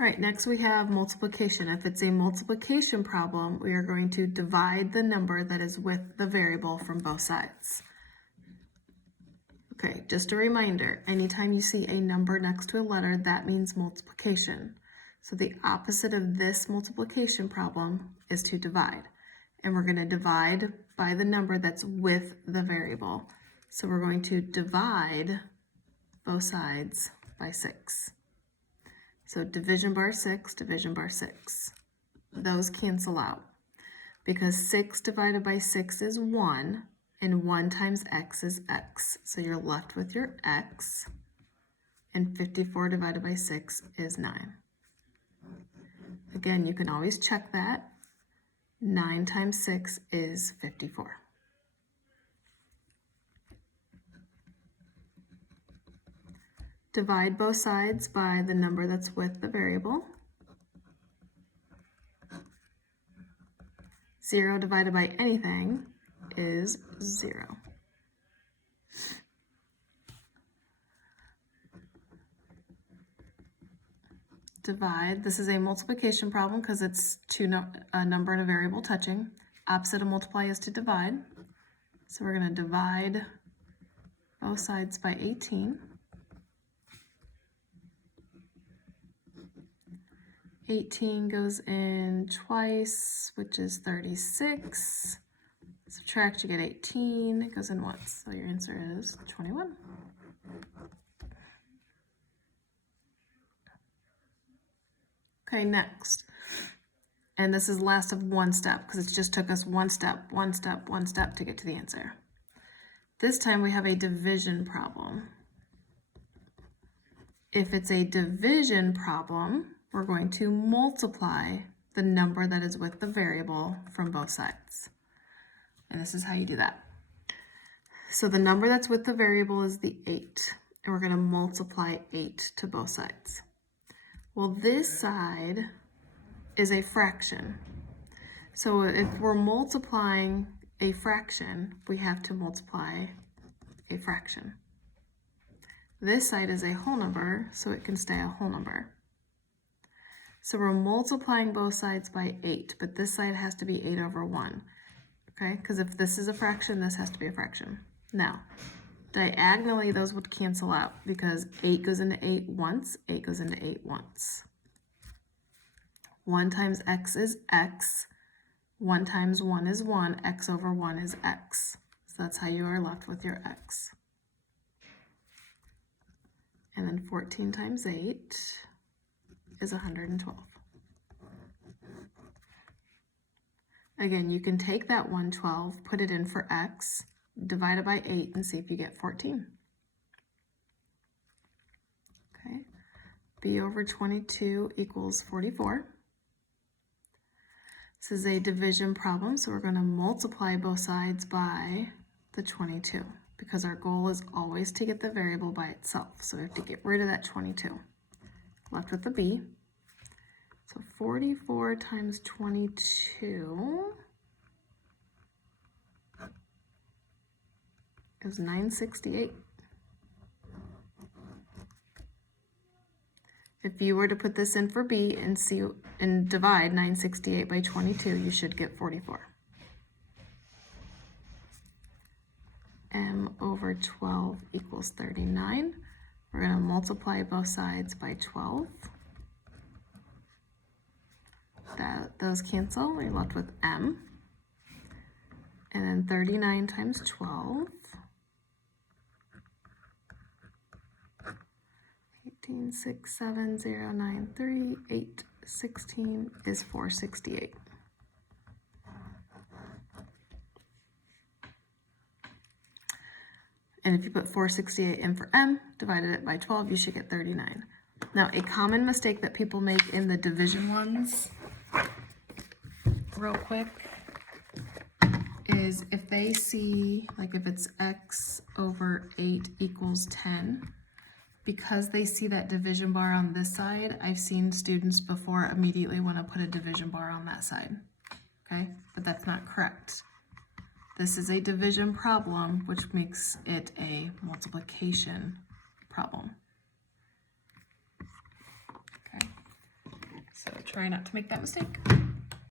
All right, next we have multiplication. If it's a multiplication problem, we are going to divide the number that is with the variable from both sides. Okay, just a reminder, anytime you see a number next to a letter, that means multiplication. So the opposite of this multiplication problem is to divide. And we're going to divide by the number that's with the variable. So we're going to divide both sides by 6. So division bar 6, division bar 6. Those cancel out because 6 divided by 6 is 1, and 1 times x is x. So you're left with your x, and 54 divided by 6 is 9. Again, you can always check that. 9 times 6 is 54. Divide both sides by the number that's with the variable. 0 divided by anything is 0. Divide, this is a multiplication problem because it's a number and a variable touching. Opposite of multiply is to divide. So we're going to divide both sides by 18. 18 goes in twice, which is 36. Subtract, you get 18. It goes in once, so your answer is 21. Okay, next. And this is last of one step because it just took us one step to get to the answer. This time we have a division problem. If it's a division problem, we're going to multiply the number that is with the variable from both sides. And this is how you do that. So the number that's with the variable is the 8, and we're going to multiply 8 to both sides. Well, this side is a fraction. So if we're multiplying a fraction, we have to multiply a fraction. This side is a whole number, so it can stay a whole number. So we're multiplying both sides by 8, but this side has to be 8 over 1. Okay, because if this is a fraction, this has to be a fraction. Now, diagonally, those would cancel out because 8 goes into 8 once, 8 goes into 8 once. 1 times x is x. 1 times 1 is 1. X over 1 is x. So that's how you are left with your x. And then 14 times 8 is 112. Again, you can take that 112, put it in for x, divide it by 8, and see if you get 14. Okay, b over 22 equals 44. This is a division problem, so we're going to multiply both sides by the 22 because our goal is always to get the variable by itself. So we have to get rid of that 22. Left with the b. So 44 times 22 is 968. If you were to put this in for b and divide 968 by 22, you should get 44. M over 12 equals 39. We're going to multiply both sides by 12. Those cancel. We're left with m. And then 39 times 12. 18, 6, 7, 0, 9, 3, 8, 16 is 468. And if you put 468 in for m, divided it by 12, you should get 39. Now, a common mistake that people make in the division ones, real quick, is if they see, like if it's x over 8 equals 10, because they see that division bar on this side, I've seen students before immediately want to put a division bar on that side, okay? But that's not correct. This is a division problem, which makes it a multiplication problem. Okay. So try not to make that mistake.